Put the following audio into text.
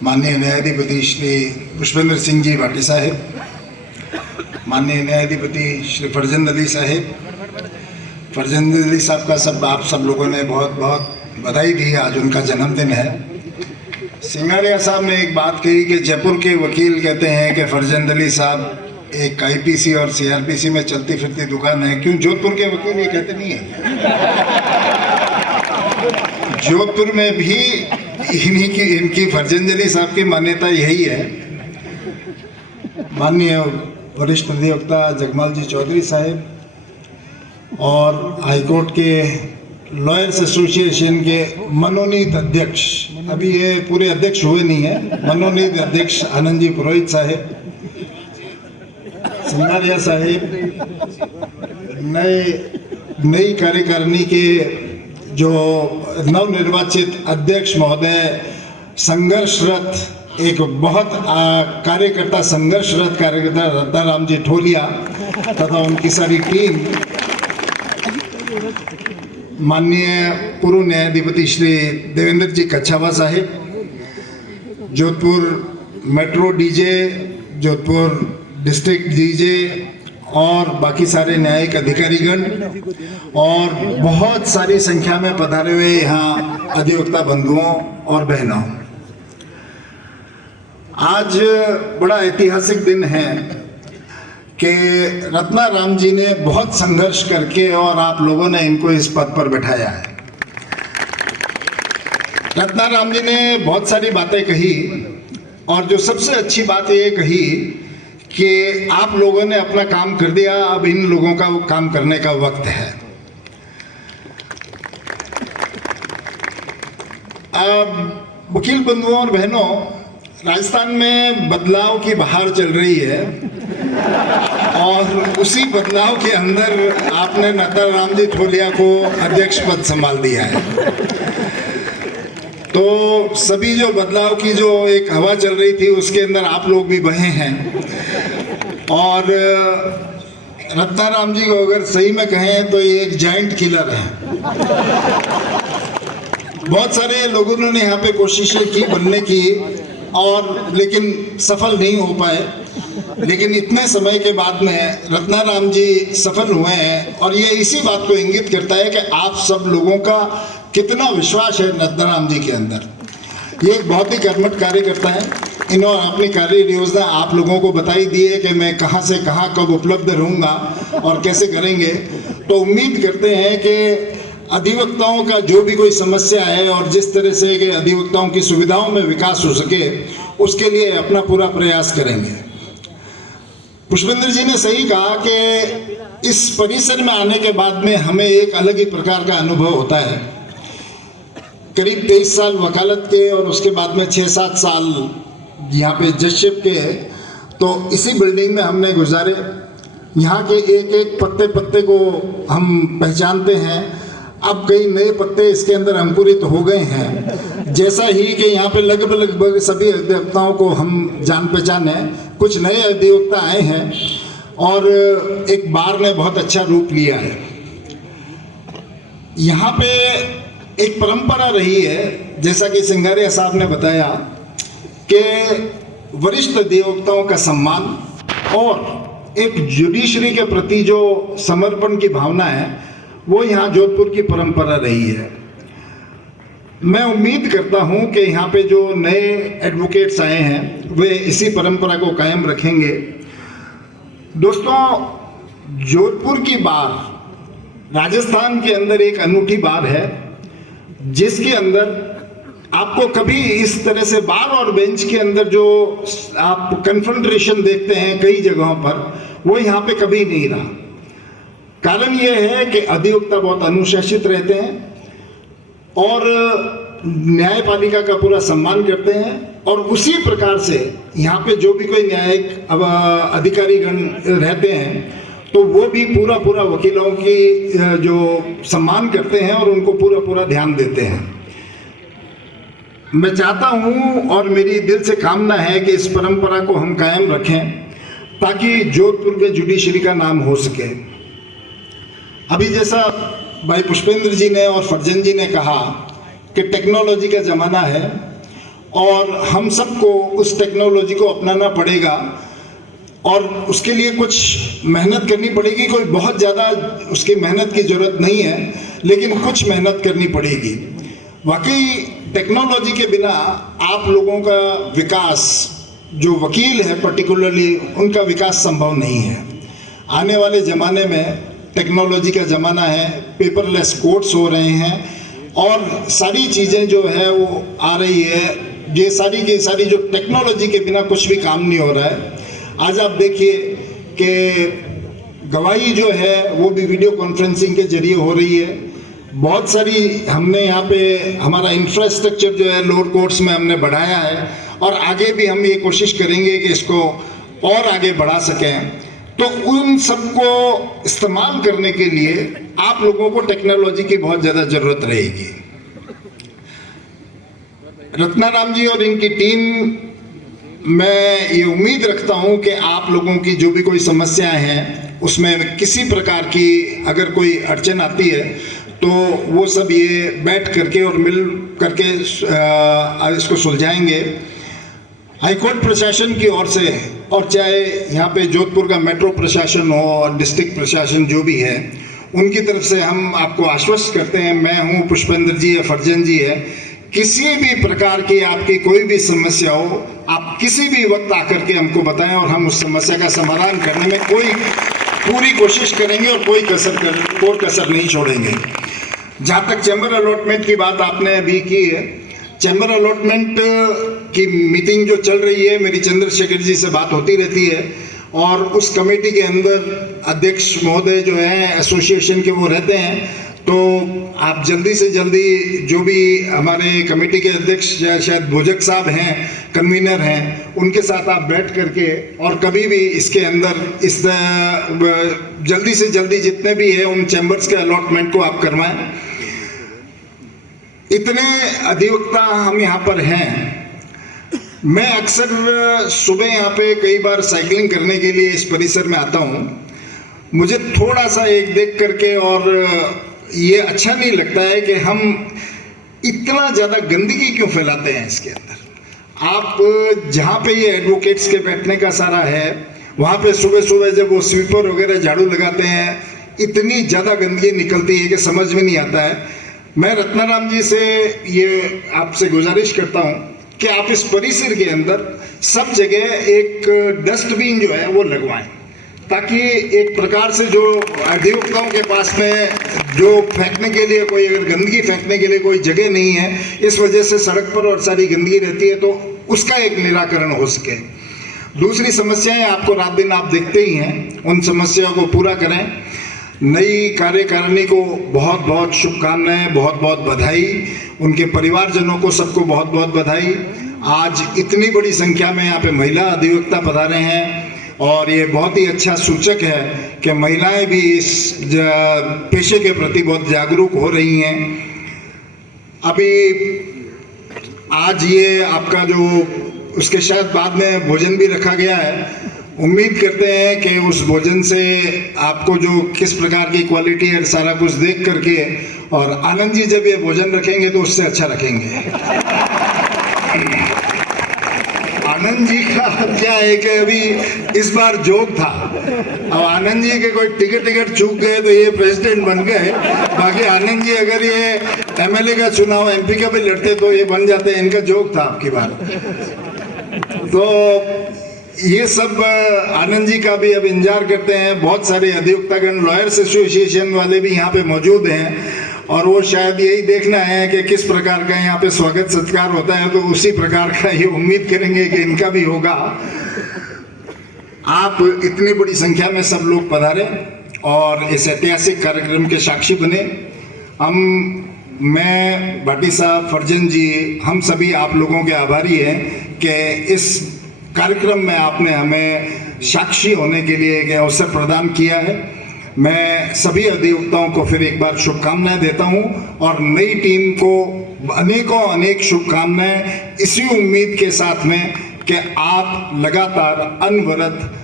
माननीय न्यायाधिपति श्री पुष्पेंद्र सिंह जी भाटी साहेब, माननीय न्यायाधिपति श्री फरजंद अली साहेब, फरजंद अली साहब का आप सब लोगों ने बहुत बहुत बधाई दी। आज उनका जन्मदिन है। सिंगारिया साहब ने एक बात कही कि जयपुर के वकील कहते हैं कि फरजंद अली साहब एक आईपीसी और सीआरपीसी में चलती फिरती दुकान है। क्यों जोधपुर के वकील ये कहते नहीं है? जोधपुर में भी इनकी फरजंद अली साहब की मान्यता यही है। माननीय वरिष्ठ अधिवक्ता जगमाल जी चौधरी साहब और हाईकोर्ट के लॉयर्स एसोसिएशन के मनोनीत अध्यक्ष, अभी ये पूरे अध्यक्ष हुए नहीं है, मनोनीत अध्यक्ष आनंद जी पुरोहित साहब, सिंगारिया साहेब, नई कार्यकारिणी के जो नवनिर्वाचित अध्यक्ष महोदय, संघर्षरत एक बहुत संघर्षरत कार्यकर्ता रत्नाराम जी ठोलिया तथा उनकी सारी टीम, माननीय पूर्व न्यायाधिपति श्री देवेंद्र जी कच्छावा साहेब, Jodhpur metro DJ, Jodhpur district DJ और बाकी सारे न्यायिक अधिकारीगण और बहुत सारी संख्या में पधारे हुए यहाँ अधिवक्ता बंधुओं और बहनों, आज बड़ा ऐतिहासिक दिन है कि रत्नाराम जी ने बहुत संघर्ष करके और आप लोगों ने इनको इस पद पर बैठाया है। रत्नाराम जी ने बहुत सारी बातें कही और जो सबसे अच्छी बात ये कही कि आप लोगों ने अपना काम कर दिया, अब इन लोगों का काम करने का वक्त है। अब वकील बंधुओं और बहनों, राजस्थान में बदलाव की बहार चल रही है और उसी बदलाव के अंदर आपने रत्नाराम जी ठोलिया को अध्यक्ष पद संभाल दिया है। तो सभी जो बदलाव की जो एक हवा चल रही थी उसके अंदर आप लोग भी बहे हैं और रत्नाराम जी को अगर सही में कहें तो ये एक जायंट किलर है। बहुत सारे लोगों ने यहाँ पे कोशिशें की बनने की और लेकिन सफल नहीं हो पाए, लेकिन इतने समय के बाद में रत्नाराम जी सफल हुए हैं और ये इसी बात को इंगित करता है कि आप सब लोगों का कितना विश्वास है रत्नाराम जी के अंदर। ये एक बहुत ही कर्मठ कार्यकर्ता है। इन्होंने अपनी कार्य योजना आप लोगों को बताई दी है कि मैं कहां से कहां कब उपलब्ध रहूंगा और कैसे करेंगे। तो उम्मीद करते हैं कि अधिवक्ताओं का जो भी कोई समस्या है और जिस तरह से कि अधिवक्ताओं की सुविधाओं में विकास हो सके उसके लिए अपना पूरा प्रयास करेंगे। पुष्पेंद्र जी ने सही कहा कि इस परिसर में आने के बाद में हमें एक अलग ही प्रकार का अनुभव होता है। करीब 23 साल वकालत के और उसके बाद में 6-7 साल यहाँ पे जजशिप के, तो इसी बिल्डिंग में हमने गुजारे। यहाँ के एक एक पत्ते पत्ते को हम पहचानते हैं। अब कई नए पत्ते इसके अंदर अंकुरित हो गए हैं, जैसा ही कि यहाँ पे लगभग सभी अधिवक्ताओं को हम जान पहचाने। कुछ नए अधिवक्ता आए हैं और एक बार ने बहुत अच्छा रूप लिया है। यहाँ पे एक परंपरा रही है, जैसा कि सिंगारिया साहब ने बताया, कि वरिष्ठ अधिवक्ताओं का सम्मान और एक जुडिशरी के प्रति जो समर्पण की भावना है वो यहाँ जोधपुर की परंपरा रही है। मैं उम्मीद करता हूँ कि यहाँ पे जो नए एडवोकेट्स आए हैं वे इसी परंपरा को कायम रखेंगे। दोस्तों, जोधपुर की बार राजस्थान के अंदर एक अनूठी बार है जिसके अंदर आपको कभी इस तरह से बार और बेंच के अंदर जो आप कन्फ्रंटेशन देखते हैं कई जगहों पर, वो यहाँ पे कभी नहीं रहा। कारण ये है कि अधिवक्ता बहुत अनुशासित रहते हैं और न्यायपालिका का पूरा सम्मान करते हैं और उसी प्रकार से यहाँ पे जो भी कोई न्यायिक अधिकारीगण रहते हैं तो वो भी पूरा वकीलों की जो सम्मान करते हैं और उनको पूरा ध्यान देते हैं। मैं चाहता हूँ और मेरी दिल से कामना है कि इस परंपरा को हम कायम रखें ताकि जोधपुर के जुडिशरी का नाम हो सके। अभी जैसा भाई पुष्पेंद्र जी ने और फरजंद जी ने कहा कि टेक्नोलॉजी का ज़माना है और हम सबको उस टेक्नोलॉजी को अपनाना पड़ेगा और उसके लिए कुछ मेहनत करनी पड़ेगी। कोई बहुत ज़्यादा उसकी मेहनत की ज़रूरत नहीं है, लेकिन कुछ मेहनत करनी पड़ेगी। वाकई टेक्नोलॉजी के बिना आप लोगों का विकास, जो वकील है पर्टिकुलरली, उनका विकास संभव नहीं है। आने वाले ज़माने में टेक्नोलॉजी का ज़माना है, पेपरलेस कोर्ट्स हो रहे हैं और सारी चीज़ें जो है वो आ रही है। ये सारी की सारी जो टेक्नोलॉजी के बिना कुछ भी काम नहीं हो रहा है। आज आप देखिए कि गवाही जो है वो भी वीडियो कॉन्फ्रेंसिंग के जरिए हो रही है। बहुत सारी हमने यहाँ पे हमारा इंफ्रास्ट्रक्चर जो है लोअर कोर्ट्स में हमने बढ़ाया है और आगे भी हम ये कोशिश करेंगे कि इसको और आगे बढ़ा सकें। तो उन सबको इस्तेमाल करने के लिए आप लोगों को टेक्नोलॉजी की बहुत ज़्यादा ज़रूरत रहेगी। रत्नाराम जी और इनकी टीम, मैं ये उम्मीद रखता हूँ कि आप लोगों की जो भी कोई समस्याएं हैं उसमें किसी प्रकार की अगर कोई अड़चन आती है तो वो सब ये बैठ करके और मिल करके इसको सुलझाएंगे। हाईकोर्ट प्रशासन की ओर से और चाहे यहाँ पे जोधपुर का मेट्रो प्रशासन हो और डिस्ट्रिक्ट प्रशासन जो भी है, उनकी तरफ से हम आपको आश्वस्त करते हैं, मैं हूँ, पुष्पेंद्र जी है, फरजन जी है, किसी भी प्रकार की आपकी कोई भी समस्या हो, आप किसी भी वक्त आकर के हमको बताएं और हम उस समस्या का समाधान करने में कोई पूरी कोशिश करेंगे और कोई कसर नहीं छोड़ेंगे। जहाँ तक चैम्बर अलॉटमेंट की बात आपने अभी की है, चैम्बर अलॉटमेंट की मीटिंग जो चल रही है, मेरी चंद्रशेखर जी से बात होती रहती है और उस कमेटी के अंदर अध्यक्ष महोदय जो हैं एसोसिएशन के वो रहते हैं। तो आप जल्दी से जल्दी जो भी हमारे कमेटी के अध्यक्ष शायद भोजक साहब हैं, कन्वीनर हैं, उनके साथ आप बैठ करके और कभी भी इसके अंदर इस जल्दी से जल्दी जितने भी है उन चैम्बर्स के अलॉटमेंट को आप करवाएं। इतने अधिवक्ता हम यहाँ पर हैं। मैं अक्सर सुबह यहाँ पे कई बार साइकिलिंग करने के लिए इस परिसर में आता हूँ। मुझे थोड़ा सा एक देख करके और ये अच्छा नहीं लगता है कि हम इतना ज़्यादा गंदगी क्यों फैलाते हैं इसके अंदर। आप जहाँ पे ये एडवोकेट्स के बैठने का सारा है, वहाँ पे सुबह सुबह जब वो स्वीपर वगैरह झाड़ू लगाते हैं, इतनी ज़्यादा गंदगी निकलती है कि समझ में नहीं आता है। मैं रत्नाराम जी से ये आपसे गुजारिश करता हूँ कि आप इस परिसर के अंदर सब जगह एक डस्टबिन जो है वो लगवाएं, ताकि एक प्रकार से जो अधिवक्ताओं के पास में जो फेंकने के लिए कोई, अगर गंदगी फेंकने के लिए कोई जगह नहीं है, इस वजह से सड़क पर और सारी गंदगी रहती है, तो उसका एक निराकरण हो सके। दूसरी समस्याएं आपको रात दिन आप देखते ही हैं, उन समस्याओं को पूरा करें। नई कार्यकारिणी को बहुत बहुत शुभकामनाएं, बहुत बहुत बधाई। उनके परिवारजनों को सबको बहुत बहुत बधाई। आज इतनी बड़ी संख्या में यहाँ पे महिला अधिवक्ता पधारे हैं और ये बहुत ही अच्छा सूचक है कि महिलाएं भी इस पेशे के प्रति बहुत जागरूक हो रही हैं। अभी आज ये आपका जो उसके शायद बाद में भोजन भी रखा गया है, उम्मीद करते हैं कि उस भोजन से आपको जो किस प्रकार की क्वालिटी है सारा कुछ देख करके, और आनंद जी जब ये भोजन रखेंगे तो उससे अच्छा रखेंगे। आनंद जी का क्या है कि अभी इस बार जोक था, अब आनंद जी के कोई टिकट चूक गए तो ये प्रेसिडेंट बन गए। बाकी आनंद जी अगर ये एमएलए का चुनाव एमपी का भी लड़ते तो ये बन जाते। इनका जोक था आपकी बार। तो ये सब आनंद जी का भी अब इंतजार करते हैं। बहुत सारे अधिवक्तागण, लॉयर्स एसोसिएशन वाले भी यहाँ पे मौजूद हैं और वो शायद यही देखना है कि किस प्रकार का यहाँ पे स्वागत सत्कार होता है, तो उसी प्रकार का ये उम्मीद करेंगे कि इनका भी होगा। आप इतनी बड़ी संख्या में सब लोग पधारे और इस ऐतिहासिक कार्यक्रम के साक्षी बने। मैं, भाटी साहब, फरजन जी, हम सभी आप लोगों के आभारी हैं कि इस कार्यक्रम में आपने हमें साक्षी होने के लिए एक अवसर प्रदान किया है। मैं सभी अधिवक्ताओं को फिर एक बार शुभकामनाएं देता हूं और नई टीम को अनेक शुभकामनाएं, इसी उम्मीद के साथ में कि आप लगातार अनवरत